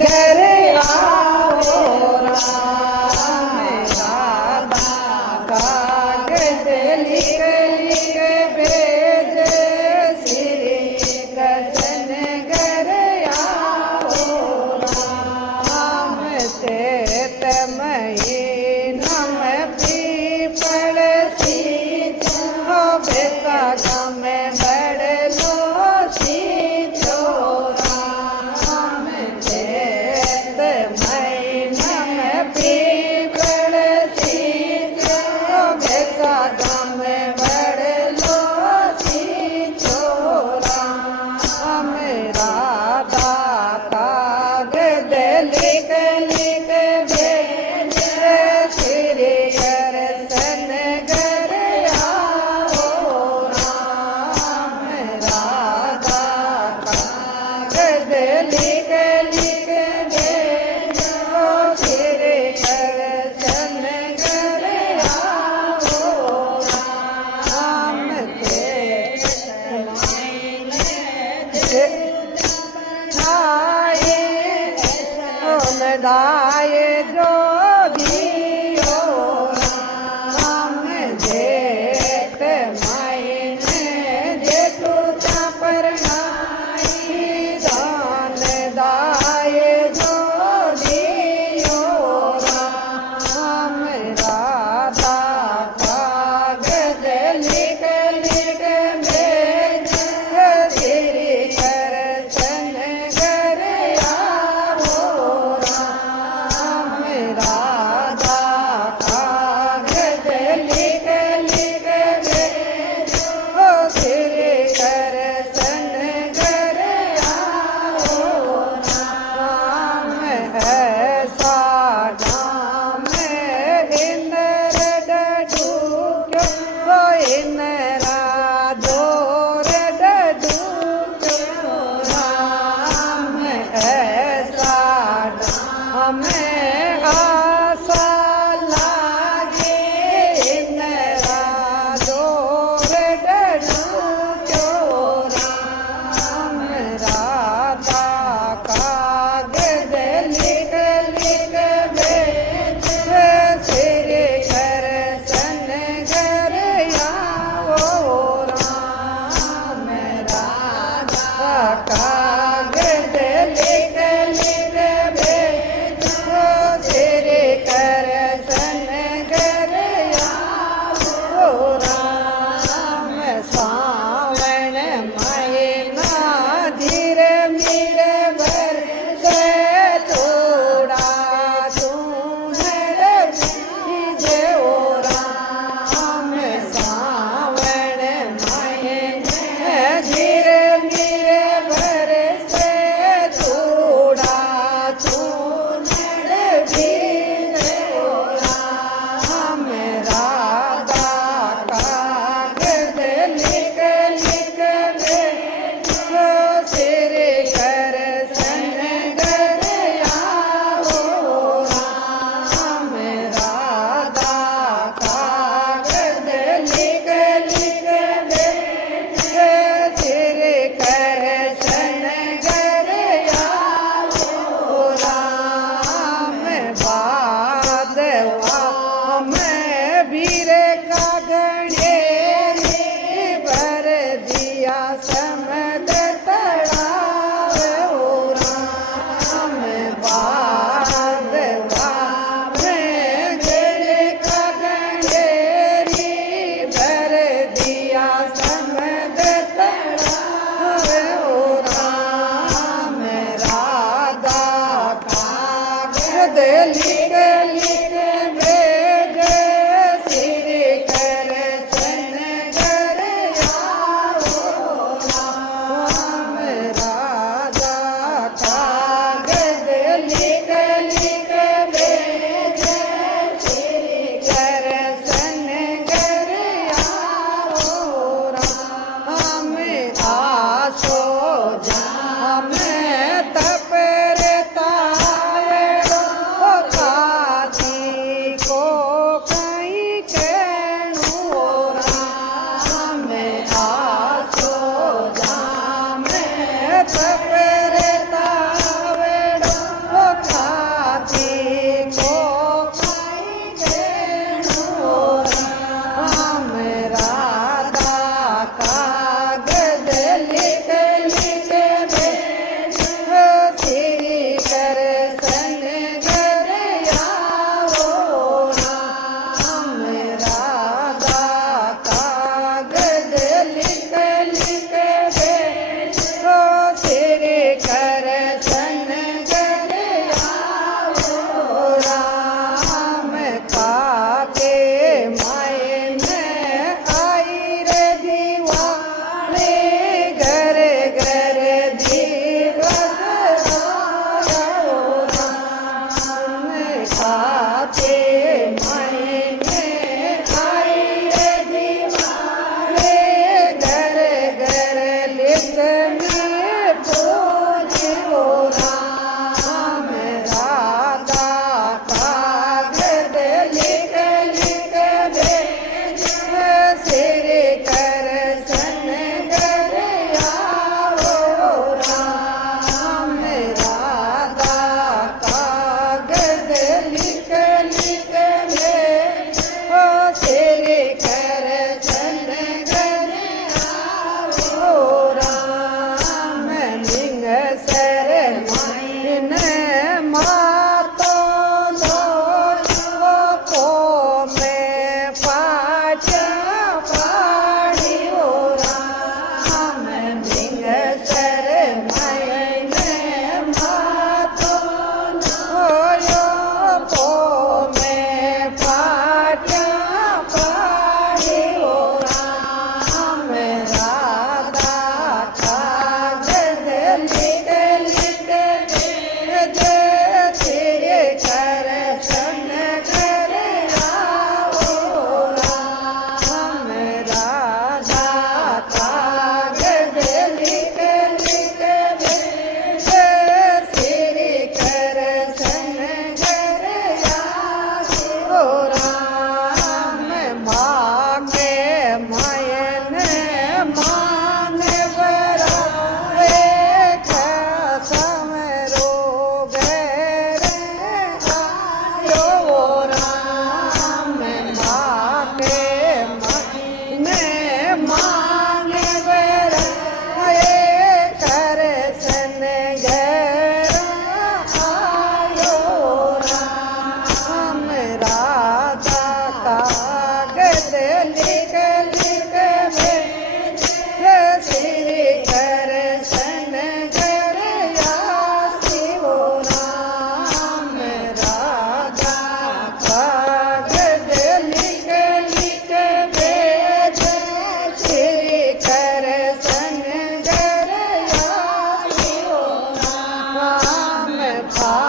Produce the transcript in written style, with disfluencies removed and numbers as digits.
घर आओ राम। राधा कागज लिख लिख भेजे श्री कृष्ण घर आओ राम। चैत महीना में पीपल सींचो बैसाखा में बड़लो सींचो राम। चैत महीना में पीपल सींचो बैसाखा में बड़लो सींचो राम। राधा कागज लिख लिख भेजे श्री कृष्ण घर आओ राम। राधा कागज लिख लिख भेजो श्री कृष्ण घर आओ राम। दाए जो दियो राम। जेठ महीने जेठू पर दान दाए जो दियो राम। राधा कागज लिख लिख भेजे श्री कृष्ण घर आओ राम। राधा कागज लिख लिख भेजो श्री कृष्ण घर आओ राम। ऐसा नाम इंद्र डूक्यो इंद्रा जोर डूक्यो राम। ऐसा नाम आशा लागे इंद्रा जोर डूक्यो राम। राधा कागज लिख लिख भेजे श्री कृष्ण घर आओ राम। राधा कागज लिख लिख भेजो श्री कृष्ण घर आओ राम। सावन महीना धीरे मीरे बरसे थोड़ा सुनर बीजे ओ राम। सावन महीने धीरे मीरे बरसे थोड़ा सुनर बीजे ओ राम। राधा कागज लिख लिख भेजो श्री कृष्ण घर आओ राम। राधा कागज लिख लिख भेजो श्री कृष्ण घर आओ राम। भादवा में वीर का गणेरी भर दिया समद तड़ाव ओ राम। भादवा में वीर का गणेरी भर दिया समद तड़ाव ओ राम। राधा कागज लिख लिख भेजे श्री कृष्ण घर आओ राम। राधा कागज लिख लिख भेजे श्री कृष्ण घर आओ राम। आसो जाम तपरता था